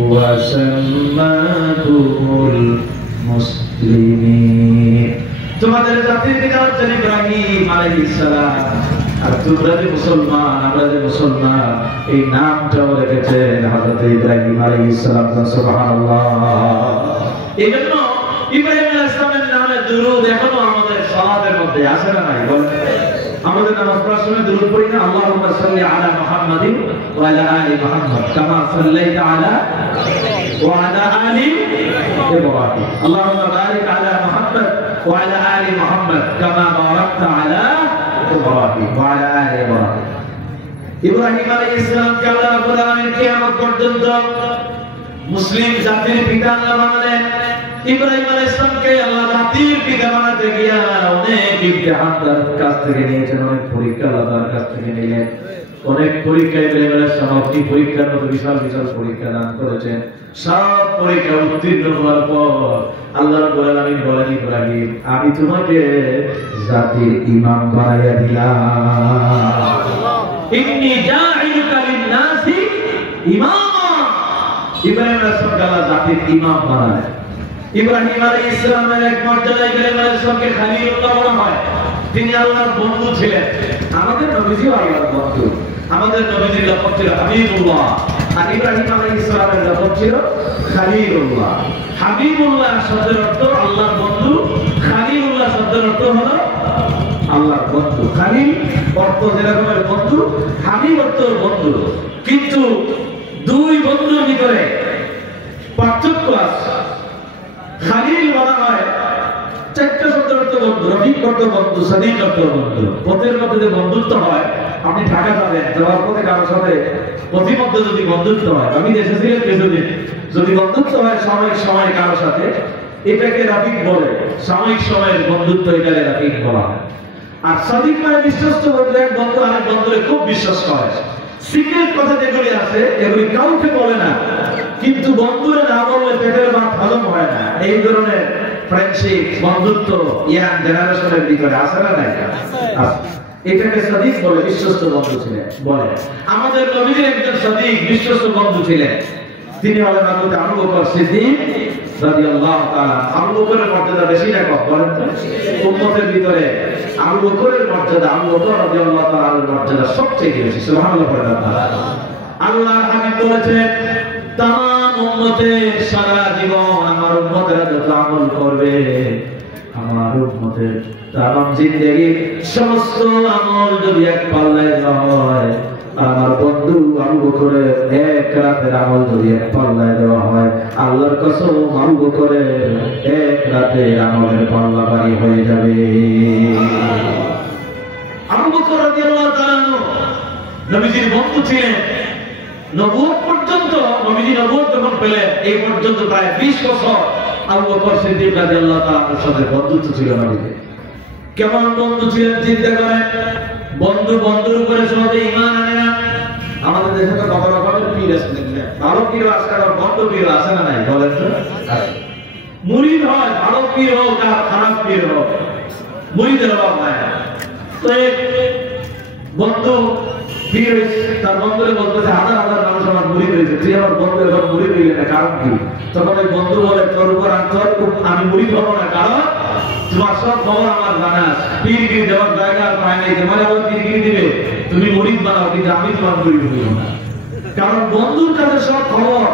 ওয়া সাম্মাকুমুল মুসলিমিন। তোমাদের জাতির পিতা হচ্ছেন ইব্রাহিম আলাইহিস সালাম, আর তোমরা যে মুসলমান, আমরা যে মুসলমান, এই নামটাও রেখেছেন হযরত ইব্রাহিম আলাইহিস সালাম। সুবহানাল্লাহ। এজন্য ইব্রাহিম আলাইহিস সালামের নামে দুরূদ এখনো আমাদের সালাতের মধ্যে আছে না নাই? বলেন। আমাদের নামাজ পড়ার সময় দুরূদ পড়ি না? আল্লাহুম্মা সাল্লি আলা মুহাম্মাদিন ওয়া আলা আলি মুহাম্মাদ কামা সাল্লাইতা আলা ওয়া আলা আলি ইব্রাহিম। আল্লাহুম্মা বারিক আলা মুহাম্মাদ ওয়া আলা আলি মুহাম্মাদ কামা বারাকতা আলা ইব্রাহিম ওয়া আলা আলি ইব্রাহিম। ইব্রাহিম আলাইহিস সালামকে আল্লাহ রাব্বুল আলামিন কিয়ামত পর্যন্ত মুসলিম জাতির পিতা আল্লাহ বানালেন। ইব্রাহিম আলাইহিস সালামকে আল্লাহ জাতির পিতা বানাতে গিয়া অনেক ইমতিহান তার কাছ থেকে নিয়েছেন, অনেক পরীক্ষা তার কাছ থেকে নিলেন, অনেক পরীক্ষায় লেভেলের সমাপ্তি পরীক্ষার মতো বিশাল বিশাল পরীক্ষা দান করেছেন। সব পরীক্ষা উত্তীর্ণ হওয়ার পর আল্লাহ রাব্বুল আলামিন বলেন, ইব্রাহিম আমি তোমাকে জাতির ইমাম বানাইয়া দিলাম। ইন্নী জাইলুকা লিন-নাসি ইমামা। ইব্রাহিম রাসূলকে আল্লাহ জাতির ইমাম বানায়। ইব্রাহিম আলাইহিস সালামের এক মর্যাদা ইব্রাহিম আলাইহিস সালামকে খলিলুল্লাহ বলা হয়। তিনি আল্লাহর বন্ধু ছিলেন। আমাদের নবীজিও আল্লাহর বন্ধু। আমাদের নবীজির লকব ছিল হাবিবুল্লাহ, আর ইব্রাহিম আলাইহিস সালামের লকব ছিল খলিলুল্লাহ। হাবিবুল্লাহ শব্দের অর্থ আল্লাহর বন্ধু, খলিলুল্লাহ শব্দের অর্থ হলো আল্লাহর বন্ধু। খলিল অর্থ যেরকমের বন্ধু, হাবিব অর্থ বন্ধু, কিন্তু দুই বন্ধুর ভিতরে পার্থক্য আছে। খলিল বলা হয় চারটা শব্দের অর্থ বন্ধু, রফিক অর্থ বন্ধু, সাদিক অর্থ বন্ধু। পথের মধ্যে যে বন্ধুত্ব হয়, আপনি ঢাকা যাবেন, যাওয়ার পথে কারোর সাথে পথের মধ্যে যদি বন্ধুত্ব হয়, আমি দেশে ছিলাম কিছুদিন, যদি বন্ধুত্ব হয় সাময়িক সময় কারোর সাথে, এটাকে রাফিক বলে। সাময়িক সময়ের বন্ধুত্ব এটাকে রাফিক বলা হয়। আর সাদিক মানে বিশ্বস্ত বন্ধু, এক বন্ধু আরেক বন্ধুকে খুব বিশ্বাস করে। সিক্রেট কথা যেগুলি আছে এগুলি কাউকে বলে না, কিন্তু বন্ধুরা না বললে পেটের ভাত হজম হয় না। এই ধরনের ফ্রেন্ডশিপ, বন্ধুত্ব ইয়াং জেনারেশনের ভিতরে আছে না নাই? এটাকে সাদিক বলে, বিশ্বস্ত বন্ধু ছিলেন বলে। আমাদের নবীর একজন সাদিক বিশ্বস্ত বন্ধু ছিলেন, তিনি হলেন হযরত আবু বকর সিদ্দিক রাদিয়াল্লাহু তাআলা। আবু বকরের মর্যাদা বেশি না কম বলেন তো? উম্মতের ভিতরে আবু বকরের মর্যাদা, আবু বকর রাদিয়াল্লাহু তাআলার মর্যাদা সবচেয়ে বেশি। সুবহানাল্লাহ পড়েন আপনারা। আল্লাহর হাবিব বলেছেন, তাম উম্মতের সারা জীবন আমার উম্মতেরা যত আমল করবে, আমার উম্মতের তাম জিন্দেগির সমস্ত আমল যদি এক পাল্লায় দেওয়া হয়, আমার বন্ধু আবু বকরের এক রাতের আমল যদি এক পাল্লায় দেওয়া হয়, আল্লাহর কসম আবু বকরের এক রাতের আমলের পাল্লা ভারী হয়ে যাবে। আবু বকর রাদিয়াল্লাহু তাআলা নবীজির বন্ধু ছিলেন। নবুয়ত পর্যন্ত, নবীজি নবুয়ত যখন পেলেন এই পর্যন্ত প্রায় 20 বছর আবু বকর সিদ্দিক রাদিয়াল্লাহু তাআলার সাথে বন্ধুত্ব ছিল নবীজির। কেমন বন্ধু ছিলেন চিন্তা করেন। বন্ধু বন্ধুর উপরে সহজে ঈমান আনে না। আমাদের দেশে তো কত রকমের পীর আছে, দেখলেন? ভালো পীর আছে, আর বন্ধ পীর আছে না নাই বলেন তো? মুরিদ হয়, ভালো পীর হোক আর খারাপ পীর হোক, মুরিদের অভাব নাই। তো এক বন্ধু পীর তার বন্ধুরে বলতেছে, হাজার হাজার মানুষ আমার মুরিদ হয়েছে, তুই আমার বন্ধু এখন মুরিদ হইলে না, কারণ কি? তখন ওই বন্ধু বলে, তোর উপর আমি মুরিদ হবো না, কারণ তোমার সব খবর আমার জানা আছে। পীরগিরি দেওয়ার জায়গা আর পায় নাই, তোমার আবার পীরগিরি দিবে, তুমি মুরিদ বানাও, কিন্তু আমি তোমার মুরিদ হইব না। কারণ বন্ধুর কাছে সব খবর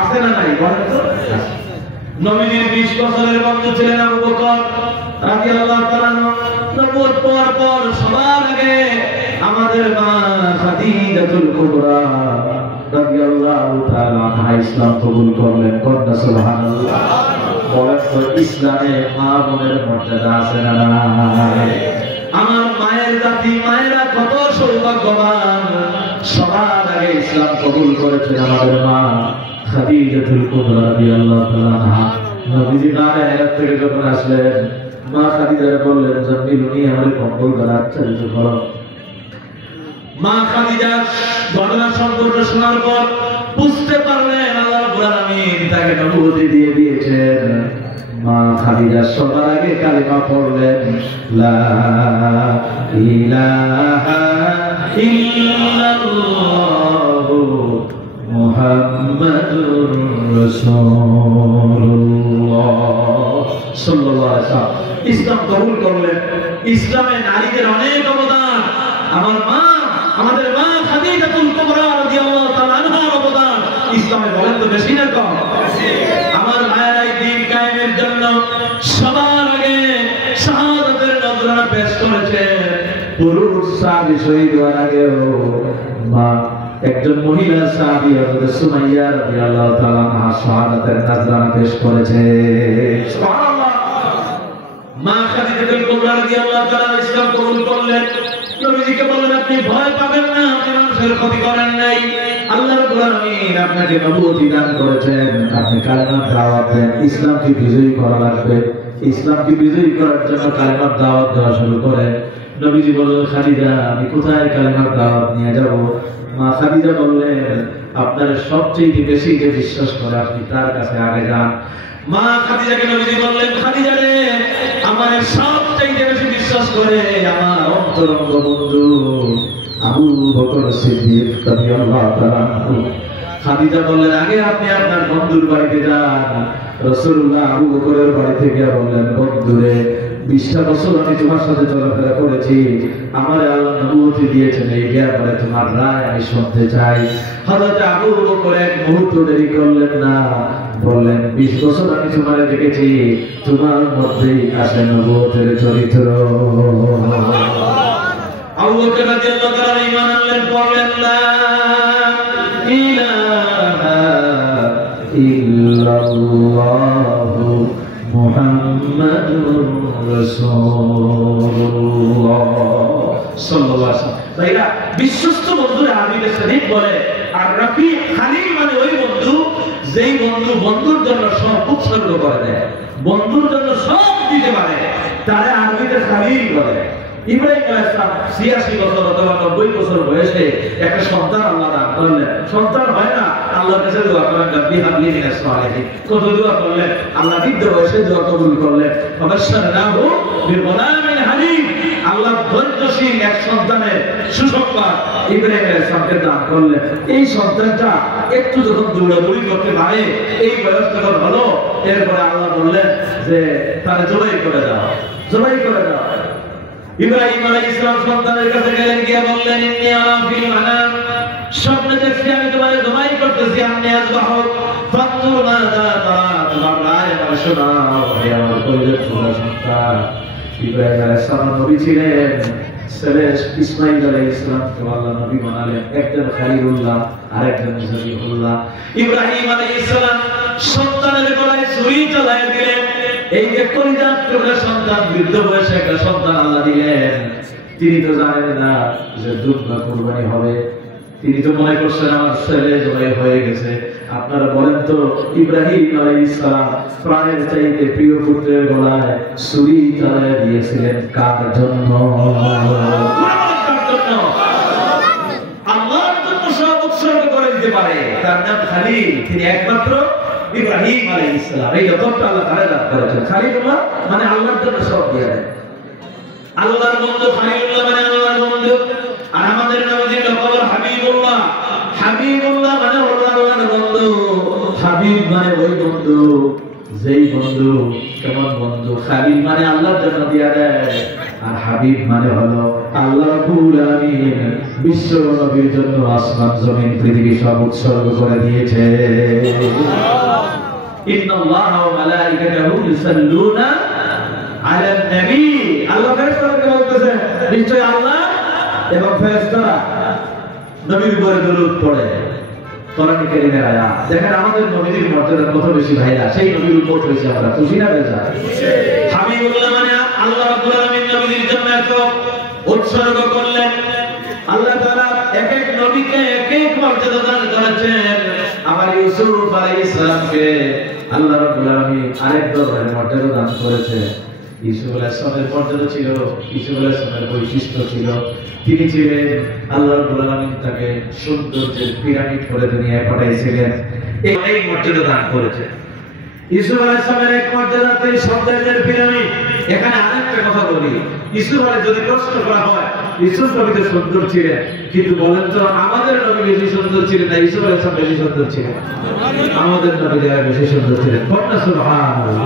আছে না নাই বলেন তো? নবীজির 20 বছরের বন্ধু ছিলেন আবু বকর রাদিয়াল্লাহু তাআলা। নবুয়ত পাওয়ার পর সবার আগে আমাদের মা খাদিজাতুল কুবরা রাদিয়াল্লাহু তাআলা আনহা ইসলাম কবুল করলেন। কন্যা সুবহানাল্লাহ বলেন তো, ইসলামে মা বোনের মর্যাদা আছে না নাই? আমার মায়ের জাতি, মায়েরা কত সৌভাগ্যবান, সবার আগে ইসলাম কবুল করেছেন আমাদের মা খাদিজাতুল কুবরা রাদিয়াল্লাহু তাআলা আনহা। নবীজি গায়ে হেরাত থেকে যখন আসলেন, মা খাদিজাকে বললেন, জামিলুনি আমার কম্বল দ্বারা আচ্ছাদিত করো। মা খাদিজা ঘটনা সম্পূর্ণ শোনার পর বুঝতে পারলেন আল্লাহ রাব্বুল আলামিন তাকে নবুয়তি দিয়ে দিয়েছেন। মা খাদিজা সবার আগে কালিমা পড়লেন, লা ইলাহা ইল্লাল্লাহু মুহাম্মাদুর রাসূলুল্লাহ সাল্লাল্লাহু আলাইহি ওয়াসাল্লাম ইসলাম কবুল করলেন। ইসলামে নারীদের অনেক অবদান। আমার মা, আমাদের মা খাদিজাতুল কুবরা রাদিয়াল্লাহু তাআলা আনহার অবদান ইসলামে বলেন তো বেশি না কম? আমার মায়ের দ্বীন কায়েমের জন্য সবার আগে শাহাদাতের নজরানা পেশ করেছে। পুরুষ সাহাবী শহীদ হওয়ার আগেও মা একজন মহিলা সাহাবী হযরত সুমাইয়া রাদিয়াল্লাহু তাআলা আনহা শাহাদাতের নজরানা পেশ করেছে। সুবহানাল্লাহ। মা খাদিজাতুল কুবরা রাদিয়াল্লাহু তাআলা ইসলাম কবুল করলেন। নবীজিকে বললেন, আপনি ভয় পাবেন না, আপনি মানুষের ক্ষতি করেন নাই। আল্লাহ রাব্বুল আলামিন আপনাকে নবুয়তি দান করেছেন, আপনি কালেমার দাওয়াত দেন। ইসলামকে বিজয়ী করা লাগবে, ইসলামকে বিজয়ী করার জন্য কালিমার দাওয়াত দেওয়া শুরু করে। নবীজি বললেন, খাদিজা আমি কোথায় কালিমার দাওয়াত নিয়ে যাব? মা খাদিজা বললেন, আপনার সবচেয়ে বেশি যে বিশ্বাস করে আপনি তার কাছে আগে যান। মা খাদিজাকে নবীজি বললেন, খাদিজা রে, আমার সবচেয়ে বেশি বিশ্বাস করে আমার অন্তরঙ্গ বন্ধু আবু বকর সিদ্দিক রাদিয়াল্লাহু তাআলা আনহু। খাদিজা বললেন, আগে আপনি আপনার বন্ধুর বাড়িতে যান। রাসূলুল্লাহ আবু বকরের বাড়ি থেকে বললেন, বন্ধুরে 20টা বছর আমি তোমার সাথে চলাফেরা করেছি, আমার আল্লাহ নবুয়তি দিয়েছেন, এই ব্যাপারে তোমার রায় আমি শুনতে চাই। হযরত আবু বকর এক মুহূর্ত দেরি করলেন না, বললেন, 20 বছর আমি তোমারে দেখেছি, তোমার মধ্যেই আছে নবুয়তের চরিত্র। আবু বকর রাদিয়াল্লাহু তাআলা ঈমান আনলেন, বললেন, লা ইলাহা ইল্লাল্লাহু মুহাম্মাদুর রাসূলুল্লাহ সাল্লাল্লাহু আলাইহি ওয়াসাল্লাম। ভাইরা, বিশ্বস্ত বন্ধুরা আরবিতে সাদিক বলে, আর রাফিক খালিল মানে ওই বন্ধু যেই বন্ধু বন্ধুর জন্য সব উৎসর্গ করে দেয়, বন্ধুর জন্য সব দিতে পারে, তারে আরবিতে খালিল বলে। ইব্রাহিম আলাইহিস সালাম 86 বছর অথবা 90 বছর বয়সে একটা সন্তান আল্লাহ দান করলেন। সন্তান হয় না, আল্লাহর কাছে দোয়া করেন, রব্বি হাবলি মিনাস সালিহিন। কত দোয়া করলেন, আল্লাহ বৃদ্ধ বয়সে দোয়া কবুল করলেন। ফাবাশশারনাহু বিগুলামিন হালিম, আল্লাহ ধৈর্যশীল এক সন্তানের সুসংবাদ ইব্রাহিম আলাইহিস সালামকে দান করলেন। এই সন্তানটা একটু যখন দৌড়াদৌড়ি করতে পারে, এই বয়স যখন হলো, এরপরে আল্লাহ বললেন যে তারা জবাই করে দাও, জবাই করে দাও। ইব্রাহিম আলাইহিস সালাম সন্তানের কাছে গেলেন, গিয়ে বললেন, ইন্নী আরা ফিল মানাম, স্বপ্নে দেখছি আমি তোমাকে জবাই করতেছি, আপনি আযবাহু ফানজুর মাযা তারা, তোমার রায় আমাকে শোনাও হে আমার পবিত্র সন্তান। ইব্রাহিম আলাইহিস সালাম নবী ছিলেন, ছেলে ইসমাঈল আলাইহিস সালামকে আল্লাহ নবী বানালেন, একজন খলিলুল্লাহ আর একজন জবিহুল্লাহ। ইব্রাহিম আলাইহিস সালাম সন্তানের গলায় ছুরি চালায় দিলেন। এই যে কলিজার টুকরা সন্তান, বৃদ্ধ বয়সে একটা সন্তান আল্লাহ দিলেন, তিনি তো জানেন না যে দুধ বা কুরবানি হবে। তিনি তো মনে করছেন আমার ছেলে জবাই হয়ে গেছে। আপনারা বলেন তো, ইব্রাহিম আলাইহিস সালাম প্রাণের চাইতে প্রিয় পুত্রের গলায় ছুরি চালায় দিয়েছিলেন কার জন্য? আল্লাহর জন্য সব উৎসর্গ করে দিতে পারে, তার নাম খালিল। তিনি একমাত্র ইব্রাহিম আলাইহিস সালাম, এই যতটা আল্লাহ তাআলা দান করেছেন। খালিলুল্লাহ মানে আল্লাহর জন্য সব দিয়ে দেয়। আল্লাহর বন্ধু খালিলুল্লাহ মানে আল্লাহর বন্ধু। আর আমাদের নবীজির লকব হাবিবুল্লাহ, হাবিবুল্লাহ মানে আল্লাহর বন্ধু। হাবিব মানে ওই বন্ধু যেই বন্ধু কেমন বন্ধু, খালিল মানে আল্লাহর জন্য দিয়ে দেয়, আর হাবিব মানে হলো আল্লাহ রাব্বুল আলামিন বিশ্ব নবীর জন্য আসমান জমিন পৃথিবী সব উৎসর্গ করে দিয়েছে। ইন্নাল্লাহা ওয়া মালাইকাতাহু ইউসাল্লুনা আলান নবী, আল্লাহ ফেরেশতাদেরকে বলতেছেন, নিশ্চয় আল্লাহ এবং ফেরেশতারা নবীর উপরে দরুদ পড়ে। কোরআনে কারীমের আয়াত দেখেন, আমাদের নবীর মর্যাদা কত বেশি ভাইরা, সেই নবীর উপর হয়েছে আমরা খুশি না বেজা? হাবিবুল্লাহ মানে আল্লাহ রাব্বুল আলামিন নবীর জন্য এত উৎসর্গ করলেন। আল্লাহ তাআলা এক এক নবীকে এক এক মর্যাদা দান করেছেন। আমার ইউসুফ আলাইহিস সালামকে আল্লাহ রাব্বুল আলামিন আরেক ধরনের মর্যাদা দান করেছে। ইউসুফ আলাইহিস সালামের মর্যাদা ছিল, ইউসুফ আলাইহিস সালামের বৈশিষ্ট্য ছিল, তিনি ছিলেন আল্লাহ রাব্বুল আলামিন তাকে সৌন্দর্যের পিরামিড করে দুনিয়ায় পাঠাইছিলেন। এই মর্যাদা দান করেছে। ইউসুফ আলাইহিস সালামের এক মর্যাদাতে সৌন্দর্যের পিরামিড। এখানে আরেকটা কথা বলি, ইউসুফ আলাইহিস যদি প্রশ্ন করা হয়, ইউসুফ নবী তো সুন্দর ছিলেন, কিন্তু বলেন তো আমাদের নবী বেশি সুন্দর ছিলেন না ইউসুফ আলাইহিস সালাম বেশি সুন্দর ছিলেন? আমাদের নবী বেশি সুন্দর ছিলেন। কন্যা সুবহানাল্লাহ।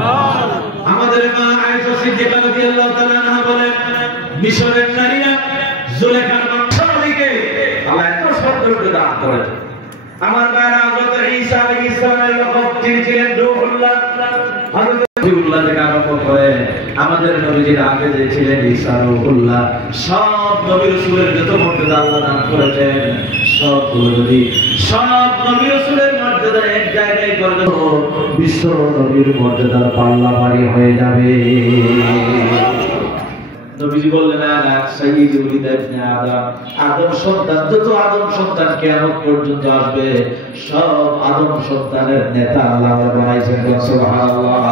আমাদের মা আয়েশা সিদ্দিকা রাদিয়াল্লাহু তাআলা আনহা বলেন, মিশরের নারীরা জুলেখার মাথার দিকে আল্লাহ এত সৌন্দর্য দান করেছেন। আমার ভাইরা, হযরত ঈসা আলাইহিস সালামের লকব তিনি ছিলেন রূহুল্লাহ। হযরত রূহুল্লাহ থেকে আরম্ভ করে আমাদের নবীজির আগে যে ছিলেন ঈসা রূহুল্লাহ, সব নবী রাসূলের যত মর্যাদা আল্লাহ দান করেছেন, সবগুলো যদি সব নবী রাসূলের মর্যাদা এক জায়গায় করে দেব, বিশ্ব নবীর মর্যাদার পাল্লা ভারী হয়ে যাবে। নবীজি বললেন, আনা সাইয়্যিদুল ইবনে আদম, আদম সন্তান যত আদম সন্তান কিয়ামত পর্যন্ত আসবে, সব আদম সন্তানের নেতা আল্লাহ বানাইছেন। সুবহানাল্লাহ।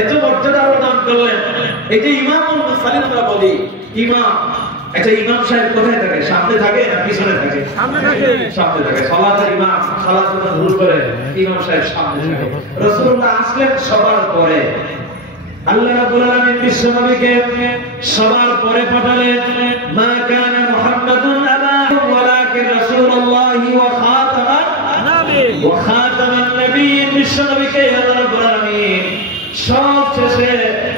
এত মর্যাদা আল্লাহ দান করলেন। এই যে ইমামুল মুরসালিন আমরা বলি, ইমাম, আচ্ছা ইমাম সাহেব কোথায় থাকে? সামনে থাকে না পিছনে থাকে? সামনে থাকে। সামনে থাকে। সালাতের ইমাম সালাত শুরু করে, ইমাম সাহেব সামনে থাকে। রাসূলুল্লাহ আসলেন সবার পরে। আল্লাহ রাব্বুল আলামিন বিশ্বনবীকে সবার পরে পাঠালেন। মা কানা মুহাম্মাদুন আবা ওয়ালাকিন রাসূলুল্লাহি ওয়া খাতামান নবিয়্যিন। বিশ্বনবীকে আল্লাহ রাব্বুল আলামিন সব শেষে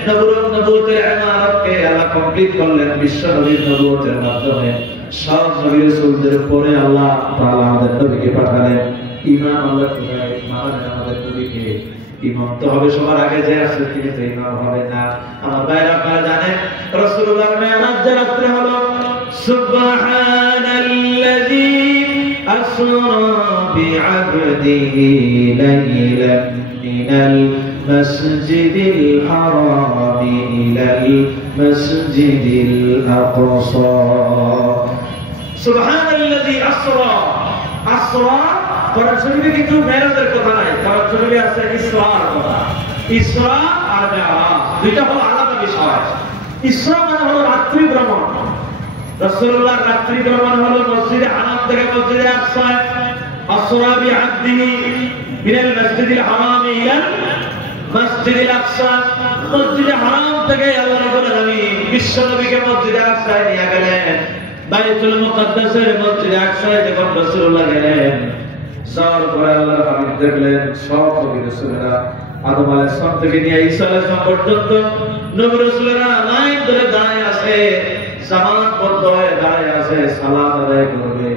নবুয়তের ইমারতকে আল্লাহ কমপ্লিট করলেন বিশ্বনবীর নবুয়তের মাধ্যমে। সব নবী রাসূলদের পরে আল্লাহ তাআলা আমাদের নবীকে পাঠালেন। ইমাম আল্লাহ কোথায়? মানে আমাদের নবীকে ইমাম তো হবে সবার আগে, যে আছে তিনি তো ইমাম হবে না। আমার ভাইরা আপনারা জানেন রাসূলুল্লাহ মেরাজ রাত্রে হলো সুবহানাল্লাযী আসরা বিআবদিহি লাইলান মিনাল মাসজিদিল হারাম ইলাল মাসজিদিল আকসা। সুবহানাল্লাযী আসরা, আসরা কোরআন শরীফে কিন্তু মেরাজের কথা নাই, কোরআন শরীফে আছে ইসরার কথা। ইসরা আর মেরাজ দুইটা হলো আলাদা বিষয়। ইসরা মানে হলো রাত্রি ভ্রমণ। রাসূলুল্লাহ রাত্রি ভ্রমণ হলো মসজিদে হারাম থেকে মসজিদে আকসা। আসরা বিআবদিহি মিনাল মাসজিদিল হারাম ইলাল মাসজিদিল আকসা। মসজিদে হারাম থেকে আল্লাহ রাব্বুল আলামিন বিশ্বনবীকে মসজিদে আকসায় নিয়ে গেলেন। বাইতুল মুকাদ্দাসের মসজিদে আকসায় যখন রাসূলুল্লাহ গেলেন, যাওয়ার পরে আল্লাহর হাবিব দেখলেন সব নবী রাসূলেরা আদম আলাইহিস সালাম থেকে নিয়ে ঈসা আলাইহিস সালাম পর্যন্ত নবী রাসূলেরা লাইন ধরে দাঁড়ায় আছে, জামাতবদ্ধ হয়ে দাঁড়ায় আছে, সালাত আদায় করবে,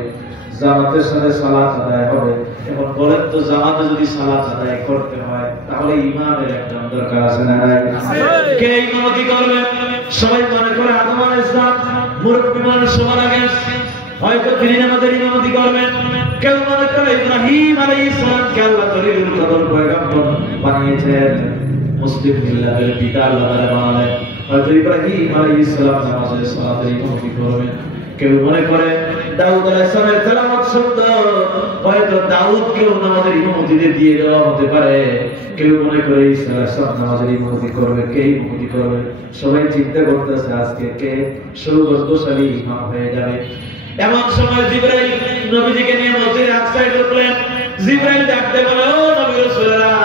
জামাতের সাথে সালাত আদায় হবে। এখন বলেন তো জামাতে যদি সালাত আদায় করতে হয় তাহলে ইমামের একটা দরকার আছে না নাই? কে ইমামতি করবে? সবাই মনে করে আদম আলাইহিস সালাম মুরব্বি মানুষ সবার আগে, হয়তো তিনি আমাদের ইমামতি করবেন। কেউ মনে করে ইব্রাহিম আলাইহিস সালামকে আল্লাহ খলিলুল কদর পয়গম্বর বানিয়েছেন, মুসলিম মিল্লাতের পিতা আল্লাহ তাআলা বানালেন, হয়তো ইব্রাহিম আলাইহিস সালাম নামাজে সালাতের ইমামতি করবেন। কেউ মনে করে দাউদ আলাইহিস সালামের তেলাওয়াত সুন্দর, হয়তো দাউদকেও নামাজের ইমামতিতে দিয়ে দেওয়া হতে পারে। কেউ মনে করে ঈসা আলাইহিস সালাম নামাজের ইমামতি করবে, কে ইমামতি করবে? সবাই চিন্তা করতেছে আজকে কে সৌভাগ্যশালী ইমাম হয়ে যাবে। এমন সময় জিবরাইল নবীজিকে নিয়ে মসজিদে আকসায় ঢুকলেন। জিবরাইল ডাকতে বলে, ও নবী রাসূলুল্লাহ,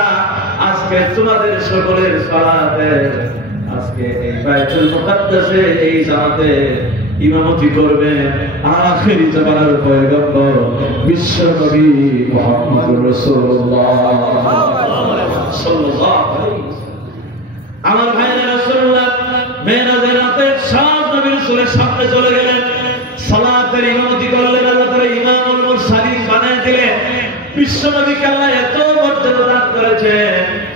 আজকে তোমাদের সকলের সালাতে, আজকে এই বাইতুল মুকাদ্দাসে এই জামাতে ইমামতি করবেন আখিরি জামানার পয়গম্বর বিশ্ব নবী মুহাম্মদুর রাসূলুল্লাহ সাল্লাল্লাহু আলাইহি ওয়াসাল্লাম। আমার ভাইরা রাসূলুল্লাহ মেরাজের রাতে সব নবী রাসূলের সামনে চলে গেলেন, সালাতের ইমামতি করলেন। আল্লাহ তাআলা ইমামুল মুরসালিন বানায় দিলেন। বিশ্বনবীকে আল্লাহ এত মর্যাদা দান করেছেন,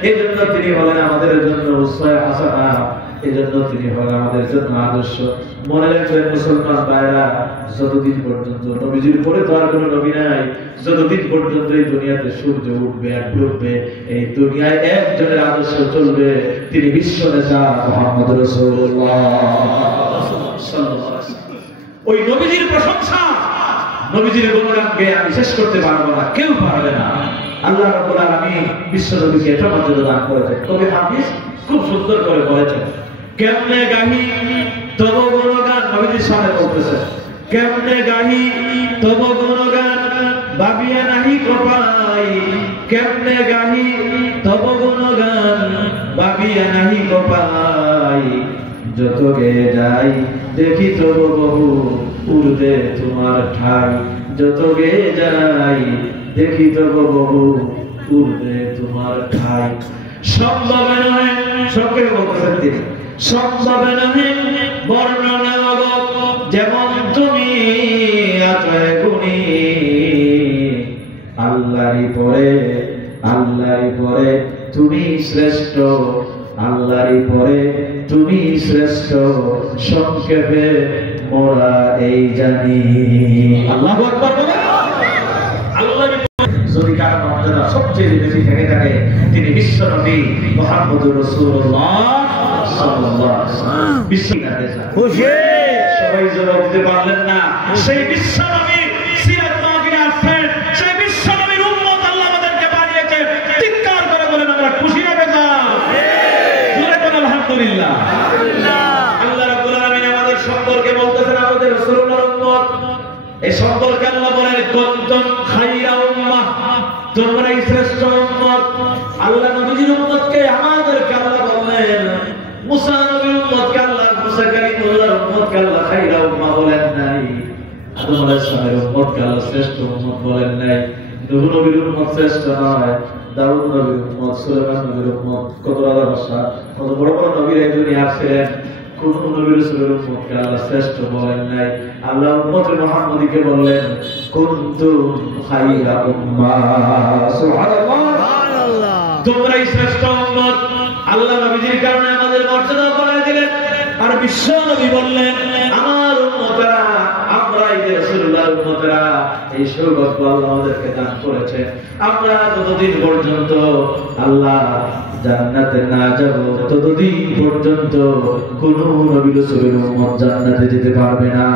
এজন্য তিনি হলেন আমাদের জন্য উসওয়া হাসানা, এজন্য তিনি হলেন আমাদের জন্য আদর্শ। মনে রাখবেন মুসলমান ভাইরা, যতদিন পর্যন্ত নবীজির পরে তো আর কোনো নবী নাই, যতদিন পর্যন্ত এই দুনিয়াতে সূর্য উঠবে আর ডুববে, এই দুনিয়ায় একজনের আদর্শ চলবে, তিনি বিশ্ব নেতা মুহাম্মদ রাসূলুল্লাহ সাল্লাল্লাহু আলাইহি ওয়াসাল্লাম। ওই নবীজির প্রশংসা, নবীজির গুণগান গেয়ে আমি শেষ করতে পারবো না, কেউ পারবে না। আল্লাহ রাব্বুল আলামিন বিশ্ব নবীকে এত মর্যাদা দান করেছেন। কবি হাফিজ খুব সুন্দর করে বলেছেন, কেমনে গাহি তব গুণগান, নবীজির সামনে বলতেছে, কেমনে গাহি তব গুণগান ভাবিয়া নাহি কপাই, কেমনে গাহি তব গুণগান ভাবিয়া নাহি কপাই, যত গে যাই দেখি তব বহু উর্দে তোমার ঠাই, যত গে যাই দেখি তব বহু উর্দে তোমার ঠাই। সম্ভবে নহে, সবকে বলতেছেন তিনি, সম্ভবে নহে বর্ণনা যেমন তুমি আচয় গুণী, আল্লাহরই পরে, আল্লাহরই পরে তুমি শ্রেষ্ঠ, আল্লাহরই পরে তুমি শ্রেষ্ঠ, সংক্ষেপে মোরা এই জানি। আল্লাহু আকবার বলে। আল্লাহ যদি কার মর্যাদা সবচেয়ে বেশি থেকে থাকে, তিনি বিশ্ব নবী মুহাম্মদুর রাসূলুল্লাহ সাল্লাল্লাহু আলাইহি ওয়াসাল্লাম। বিশ্ব নবী খুশি সবাই জবাব দিতে পারলেন না, সেই বিশ্ব নবী সিরাত নবীর আছেন, সেই বিশ্ব নবীর উম্মত আল্লাহ আমাদেরকে বানিয়েছে। চিৎকার করে বলেন আমরা খুশি না বেজার? এ সম্পর্কে আল্লাহ বলেন কুনতুম খায়রা উম্মাহ, তোমরাই শ্রেষ্ঠ উম্মত। আল্লাহ নবীর উম্মতকে আমাদেরকে আল্লাহ বলেন, মুসা নবীর উম্মতকে আল্লাহ, মুসা কালিমুল্লাহর উম্মতকে আল্লাহ খায়রা উম্মাহ বলেন নাই। আদম আলাইহিস সালামের উম্মতকে আল্লাহ শ্রেষ্ঠ উম্মত বলেন নাই। নূহ নবীর উম্মত শ্রেষ্ঠ নয়, দাউদ নবীর উম্মত, সুলাইমান নবীর উম্মত, কত ভাষা, কত বড় বড় নবীর একজনই আসছিলেন। কোন নবীর রাসূলের উম্মতকে আল্লাহ শ্রেষ্ঠ বলেন নাই। আল্লাহ উম্মতে মুহাম্মদীকে বললেন কুনতুম খায়রা উম্মাহ। সুবহানাল্লাহ, সুবহানাল্লাহ, তোমরাই শ্রেষ্ঠ উম্মত। আল্লাহ নবীর কারণে আমাদের মর্যাদা বাড়িয়ে দিলেন। আর বিশ্ব নবী বললেন আমার উম্মতরা, আমরাই যে রাসূলুল্লাহর উম্মতরা, এই সৌভাগ্য আল্লাহ আমাদেরকে দান করেছেন। আমরা ততদিন পর্যন্ত আল্লাহ জান্নাতে না যাব, ততদিন পর্যন্ত কোন নবী রাসূলের উম্মত জান্নাতে যেতে পারবে না।